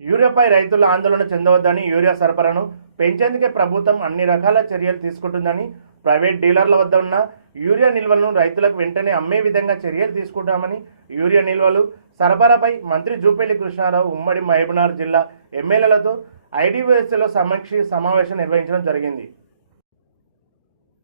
యూరియాపై రైతులు ఆందోళన చెందవద్దని యూరియా సరఫరాను పెంచేందుకే ప్రభుత్వం అన్ని రకాల చర్యలు తీసుకుంటుందని ప్రైవేట్ డీలర్ల వద్ద ఉన్న యూరియా నిల్వలను రైతులకు వెంటనే అమ్మే విధంగా చర్యలు తీసుకుంటామని యూరియా నిల్వలు సరఫరాపై మంత్రి జూపల్లి కృష్ణారావు ఉమ్మడి మహబూబ్నగర్ జిల్లా ఎమ్మెల్యేలతో ఐడివిఎస్లో సమీక్ష సమావేశం నిర్వహించడం జరిగింది.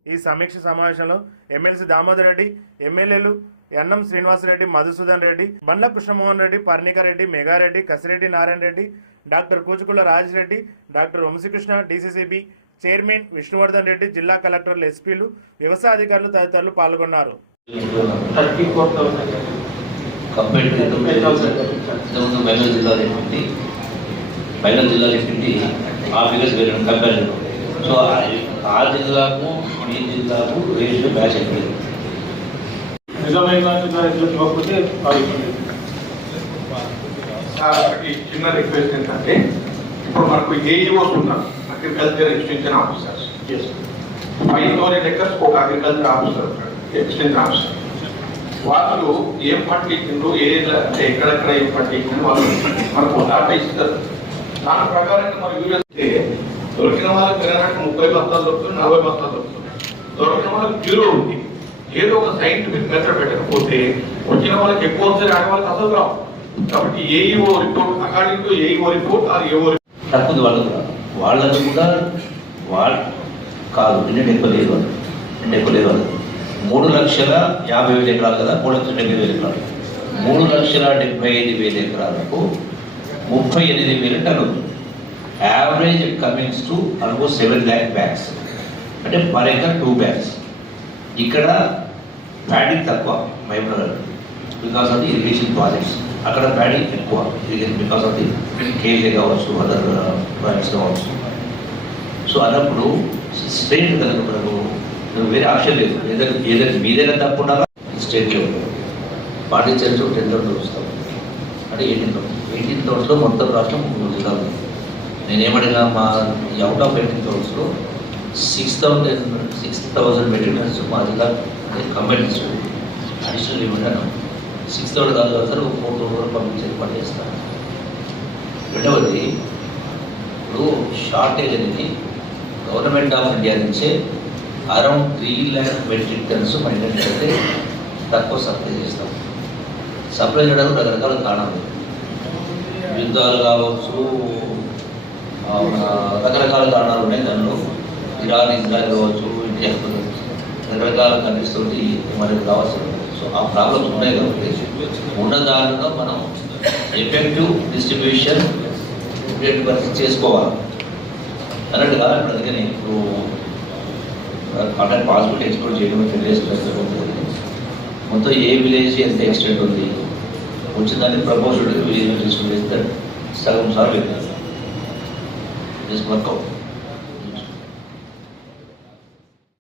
ఈ సమీక్ష సమావేశంలో ఎమ్మెల్సీ దామోదర్ రెడ్డి ఎమ్మెల్యేలు Ennam Srinivasa Reddy Madhusudan Reddy Bandla Krishnamohan Reddy Parnika Reddy Mega Reddy Kasi Reddy Narayana Reddy doctor Kuchukulla Raja Reddy doctor Vamshi Krishna DCCB chairman Vishnuvardhan Reddy జిల్లా కలెక్టర్లు ఎస్పీలు వ్యవసాయ అధికారులు తదితరులు పాల్గొన్నారు. ఆ ఫిగర్స్ వేరే సో ఆ జిల్లాకు ఈ జిల్లాకు రేషియో మ్యాచ్ అయిపోయింది. నిజమైన రైతులకు ఇవ్వకపోతే ఒకటి చిన్న రిక్వెస్ట్ ఏంటంటే ఇప్పుడు మనకు ఏఈఓస్ ఉన్నారు agriculture extension officers five thousand acres ఒక అగ్రికల్చర్ ఆఫీసర్ ఎక్స్టెన్షన్ ఆఫీసర్ వాళ్ళు ఏం పంట ఇచ్చిండ్రు ఏ అంటే ఎక్కడెక్కడ ఏం పంట ఇచ్చిండ్రు వాళ్ళు మనకు డాటా ఇస్తారు. దాని ప్రకారంగా మనం యూజ్ చేస్తే దొరికిన వాళ్ళకి ముప్పై బస్తాలు దొరుకుతుంది నలభై బస్తాలు దొరుకుతుంది. దొరికిన వాళ్ళకి జీరో ఉంది ఏదో ఒక సైంటిఫిక్ మెథడ్ పెట్టకపోతే వచ్చిన వాళ్ళకి ఎక్కువ వస్తే రాని వాళ్ళకి అసలు రావు. కాబట్టి AEO report according to AEO report or AO తక్కువ వాళ్ళు కూడా కూడా వాళ్ళ కాదు నిన్న ఎక్కువ లేదు వాళ్ళు నిన్న ఎక్కువ లేదు వాళ్ళు మూడు లక్షల యాభై వేల ఎకరాలు కదా మూడు లక్షల డెబ్బై వేల ఎకరాలు. మూడు లక్షల డెబ్బై ఐదు వేల ఎకరాలకు ముప్పై ఎనిమిది వేల టన్నులు average comings to almost seven lakh bags అంటే పర్ ఎకర్ టూ బ్యాగ్స్ ఇక్కడ ప్యాడింగ్ తక్కువ Mahabubnagar because of the irrigation projects అక్కడ ప్యాడింగ్ ఎక్కువ irrigation because of the KG కావచ్చు అదర్ ప్రాజెక్ట్స్ uh, కావచ్చు. సో అన్నప్పుడు స్టేట్ కనుక మనకు వేరే ఆప్షన్ లేదు. ఏదైనా ఏదైనా మీదైనా తప్పు ఉండాలా? స్టేట్ లెవెల్ పాండిచేరిలో టెన్ థౌసండ్ వస్తాం అంటే ఎయిటీన్ థౌసండ్ ఎయిటీన్ థౌసండ్లో మొత్తం రాష్ట్రం మూడు జిల్లాలు నేనేమడిగా మా out of eighteen థౌసండ్లో six thousand six thousand materials Madiga మా జిల్లా కంబైన్ అడిషనల్ ఇవ్వడం సిక్స్ థౌసండ్ కాదు కదా సార్ ఒక ఫోర్ థౌసండ్ వరకు పంపించే పని చేస్తాను రెండవది ఇప్పుడు షార్టేజ్ అనేది గవర్నమెంట్ ఆఫ్ ఇండియా నుంచే around three lakh metric tons maintain అయితే తక్కువ సప్లై చేస్తాం సప్లై చేయడానికి రకరకాల కారణాలు. యుద్ధాలు కావచ్చు రకరకాల కారణాలు ఉన్నాయి దానిలో. ఇరాన్ ఇజ్రాయల్ కావచ్చు ఇండియా కావచ్చు. రకరకాల కంట్రీస్ తోటి మనకి సో ఆ ప్రాబ్లమ్స్ ఉన్నాయి కాబట్టి ఉన్న దానిలో మనం ఎఫెక్టివ్ డిస్ట్రిబ్యూషన్ చేసుకోవాలి. అన్నట్టుగా ఇప్పుడు అందుకని ఇప్పుడు అంటే పాస్పోర్ట్ ఎక్స్పోర్ట్ చేయడం విలేజ్ మొత్తం ఏ విలేజ్ ఎంత ఎక్స్టెంట్ ఉంది వచ్చిన దాన్ని ప్రపోజల్ విలేజ్ తీసుకుని సగం సార్లు జస్ట్ వర్కౌట్